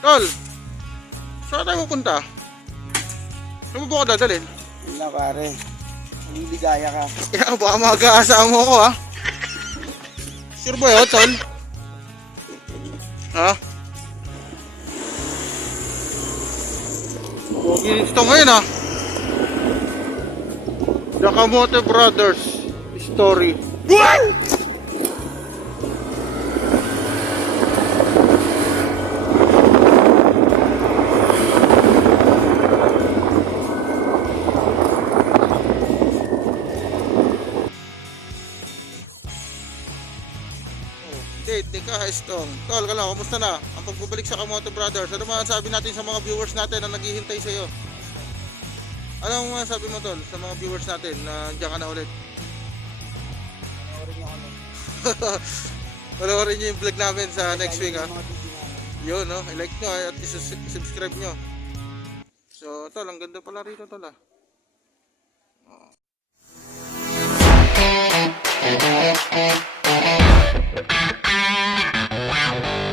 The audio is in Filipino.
Tol, saan tayo pupunta? Saan mo ba ako dadalhin? Wala pare. Naliligaya ka. Kaya baka mag-aasa mo ako ha. Sure ba yun, Tol? Ha? Pogi ito ngayon ha. Nakamote Brothers story. Di ka Stone. Tol, kamusta na? Ang pagbabalik sa Kamote Brothers. Ano masasabi natin sa mga viewers natin na naghihintay sa iyo? Ano ang masasabi mo, Tol, sa mga viewers natin na diyan ka na ulit? Panoorin niyo kami. Panoorin niyo yung vlog namin sa next week ha. Yung mga video namin. Yun, no? I-like nyo at i-subscribe nyo. So, Tol, ang ganda pala rito, Tol ha.